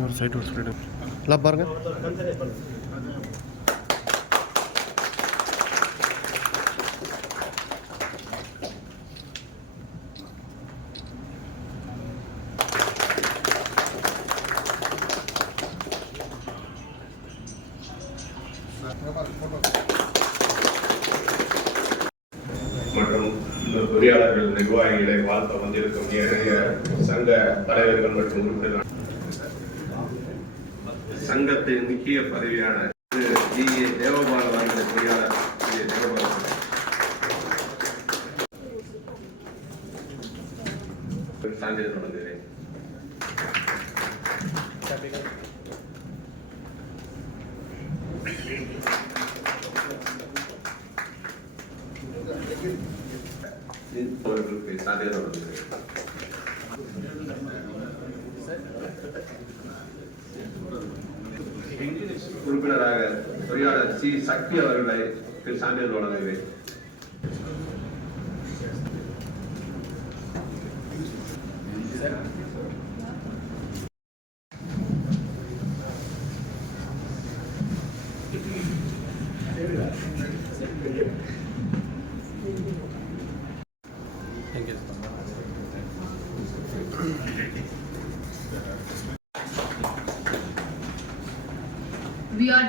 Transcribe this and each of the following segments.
ஒரு சைடு ஒரு சைடு எல்லாம் பாருங்க. மற்றும் இந்த பொறியாளர்கள் நிர்வாகிகளை வாழ்த்த வந்திருக்கும் ஏனைய சங்க தலைவர்கள் மற்றும் உறுப்பினர்கள். சங்கத்தின் முக்கிய பதவியான திரு ஜி ஏ. தேவபால வாய்ந்த பொறியாளர் ஜி ஏ. தேவபால சான்றிதழ் வழங்குகிறேன் அவர்களுக்கு சான்றிதழ் வழங்குகிறேன் உறுப்பினராக பொறியாளர் சி. சக்தி அவர்களை சான்றிதழ் வழங்குகிறேன். தேங்க்யூ We are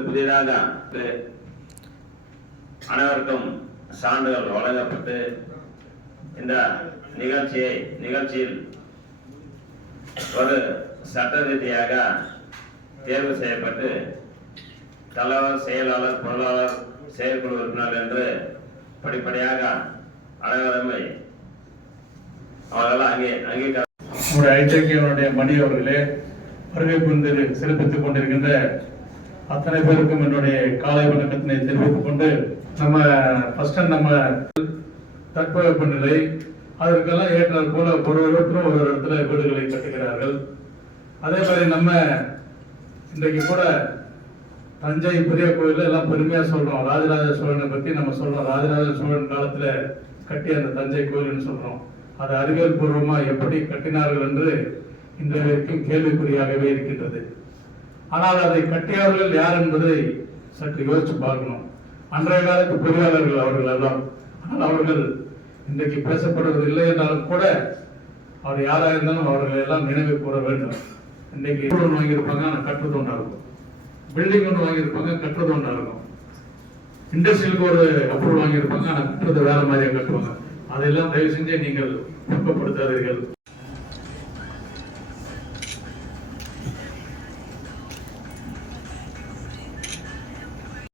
புதிதாக அனைவருக்கும் சான்றுகள் வழங்கப்பட்டு இந்த நிகழ்ச்சியை நிகழ்ச்சியில் ஒரு சட்ட ரீதியாக தேர்வு செய்யப்பட்டு தலைவர் செயலாளர் பொருளாளர் செயற்குழு உறுப்பினர் என்று படிப்படியாக அனைவருமே அவர்களெல்லாம் அங்கே அங்கீகாரம் நம்முடைய மணி அவர்களே வருகை புரிந்து சிறப்பித்துக் கொண்டிருக்கின்ற அத்தனை பேருக்கும் என்னுடைய காலை வணக்கத்தினை தெரிவித்துக் கொண்டு நம்ம ஃபர்ஸ்ட் நம்ம தட்பவெப்ப நிலை அதற்கெல்லாம் ஏற்றால் போல ஒரு ஒருத்தரும் ஒரு ஒரு இடத்துல வீடுகளை கட்டுகிறார்கள். அதே மாதிரி நம்ம இன்றைக்கு கூட தஞ்சை பெரிய கோயிலில் எல்லாம் பெருமையாக சொல்கிறோம் ராஜராஜ சோழனை பற்றி நம்ம சொல்கிறோம் ராஜராஜ சோழன் காலத்தில் கட்டிய அந்த தஞ்சை கோயில்னு சொல்கிறோம் அது அறிவியல் பூர்வமாக எப்படி கட்டினார்கள் என்று இன்றைய வரைக்கும் கேள்விக்குறியாகவே இருக்கின்றது. ஆனால் அதை கட்டியவர்கள் யார் என்பதை சற்று யோசிச்சு பார்க்கணும். அன்றைய காலத்து பொறியாளர்கள் அவர்கள் எல்லாம். ஆனால் அவர்கள் இன்றைக்கு பேசப்படுவதில்லை என்றாலும் கூட அவர் யாராக இருந்தாலும் அவர்களை எல்லாம் நினைவு கூற வேண்டும். இன்னைக்கு ஒன்று வாங்கியிருப்பாங்க ஆனால் கட்டுறது ஒன்றா இருக்கும். பில்டிங் ஒன்று வாங்கியிருப்பாங்க கட்டுறது ஒன்றா இருக்கும். இண்டஸ்ட்ரியலுக்கு ஒரு அப்ரூவல் வாங்கியிருப்பாங்க ஆனால் கட்டுறது வேற மாதிரியாக கட்டுவாங்க. அதெல்லாம் தயவு செஞ்சு நீங்கள் ஊக்கப்படுத்தாதீர்கள்